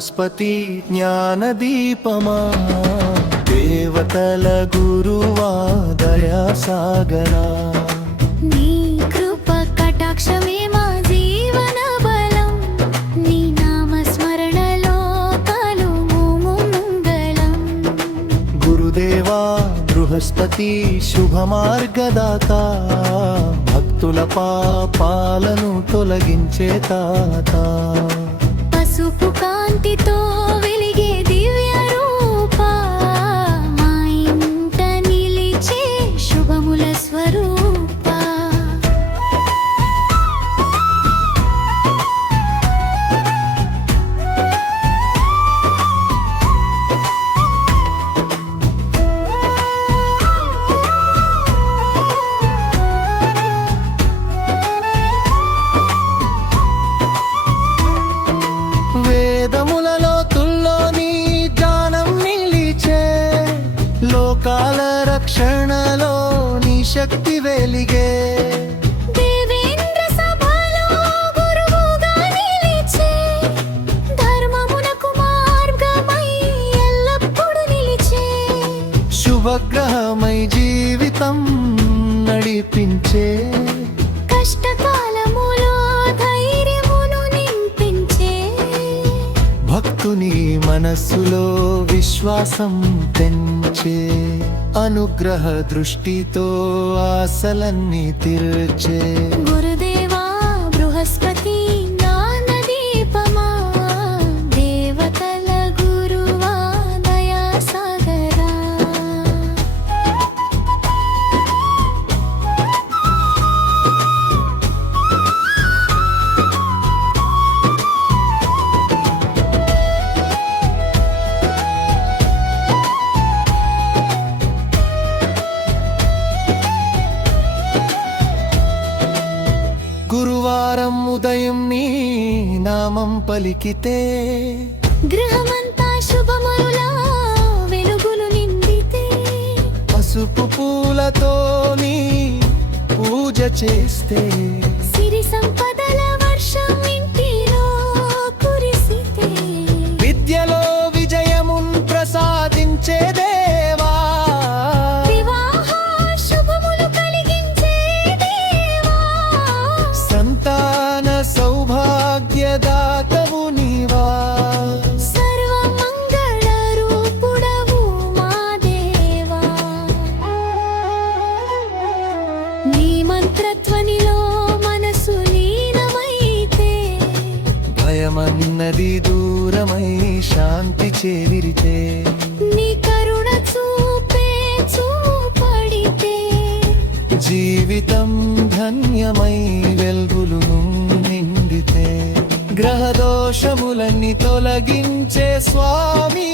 బృహస్పతి జ్ఞానదీపమా, దేవతల గురువా దయాసాగరా. నీ కృప కటాక్షమే మా జీవన బలం, నీ నామస్మరణలో కలుగు మంగళం. గురుదేవా బృహస్పతి శుభమార్గదాత, భక్తుల పాపాలను తొలగించే తాత. పసుపు కాంతితో వెలిగే దివ్య రూపా, మా ఇంట నిలిచే శుభముల స్వరూపా. వేదములలో తుల్లోని జ్ఞానం నిలిచే, లోకాల రక్షణలో నీ శక్తి వెలిగే. దేవేంద్ర సభలో గురువుగా నిలిచే, ధర్మమునకు మార్గమై ఎల్లప్పుడూ నిలిచే. శుభగ్రహమై జీవితం నడిపించే, కష్టకాలములో ధైర్యమును నింపించే. భక్తుని మనస్సులో విశ్వాసం పెంచే, అనుగ్రహ దృష్టితో ఆశలన్నీ తీర్చే. గురుదేవా బృహస్పతి జ్ఞానదీపమా, దేవతల గురువా దయాసాగరా. గురువారం ఉదయం నీ నామం పలికితే, గృహమంతా శుభములా వెలుగులు నిండితే. పసుపు పూలతో నీ పూజ చేస్తే, సిరి సంపదల వర్షం ఇంటిలో కురిసితే. విద్యలో విజయమున్ ప్రసాదించే దేవా, వివాహ శుభములు కలిగించే దేవా. సంతాన సౌభాగ్యదాతవు నీవా. సర్వమంగళ రూపుడవు మా దేవా. నీ మంత్రధ్వనిలో మనసు లీనమైతే, భయమన్నది దూరమై శాంతి చేరితే. నీ కరుణ చూపే చూపడితే. జీవితం ధన్యమై వెల్గులు నిండితే. గ్రహదోషములన్నీ తొలగించే స్వామి,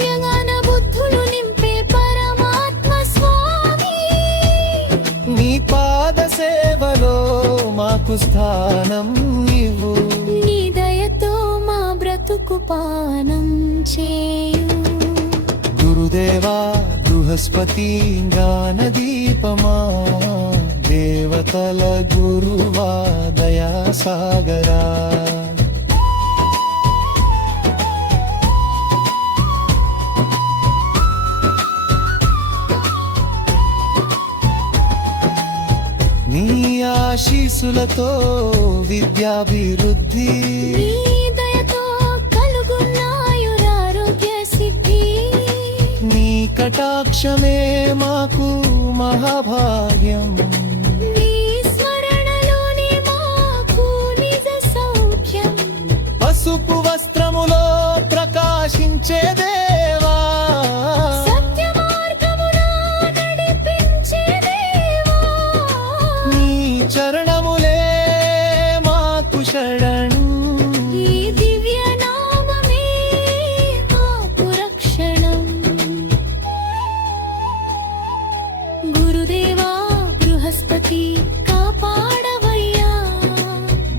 జ్ఞాన బుద్ధులు నింపే పరమాత్మ స్వామి. నీ పాద సేవలో మాకు స్థానం ఇవ్వు. నీ దయతో మా బ్రతుకు పానం చేయు. గురుదేవా బృహస్పతి జ్ఞానదీపమా, దేవతల గురువా దయాసాగరా. నీ ఆశీసులతో విద్యాభివృద్ధి, నీ దయతో కలుగున్నాయురారోగ్య సిద్ధి. నీ కటాక్షమే మాకు మహాభాగ్యం. నీ స్మరణలోనే మాకు నిజ సౌఖ్యం. పసుపు వస్త్రములో ప్రకాశించే దేవా, సత్య మార్గమున నడిపించే దేవా. నీ చరణములే మాకు శరణు. ఈ దివ్య నామమే మాకు రక్షణం. గురుదేవా బృహస్పతి కాపాడవయ్యా,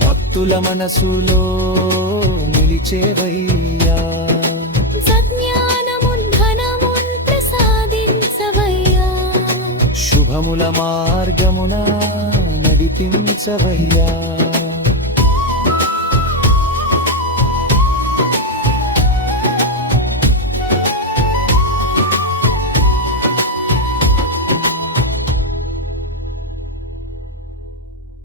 భక్తుల మనసులో నిలిచేవయ్యా. సజ్ఞానమున్ ధనమున్ ప్రసాదించవయ్యా. శుభముల మార్గమున నడిపించవయ్యా.